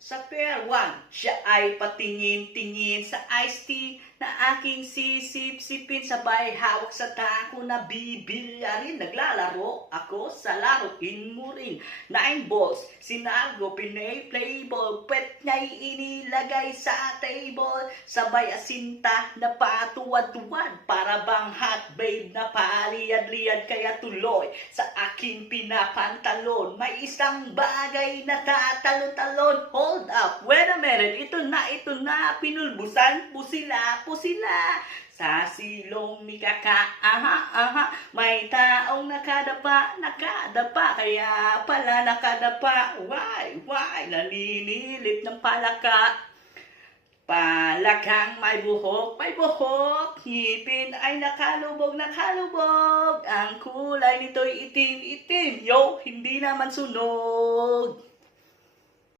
Sa pair 1, siya ay patingin-tingin sa iced tea na aking sisip-sipin, sabay hawak sa tako na bibilyarin. Naglalaro ako sa laruin mo rin. 9 balls, sinargo, pinay-playball, pwet niya'y inilagay sa table. Sabay asinta na patuwad-tuwad, para bang hot babe na paliyad-liyad. Kaya tuloy sa aking pinapantalon, may isang bagay na tatalon-talon. Hold up, wait a minute, ito na, pinulbusan po sila. Sa silong ni Kaka, may taong nakadapa, kaya pala nakadapa. Why, naninilip ng palaka. Palakang may buhok, ngipin ay nakalubog. Ang kulay nito'y itim, yo, hindi naman sunog.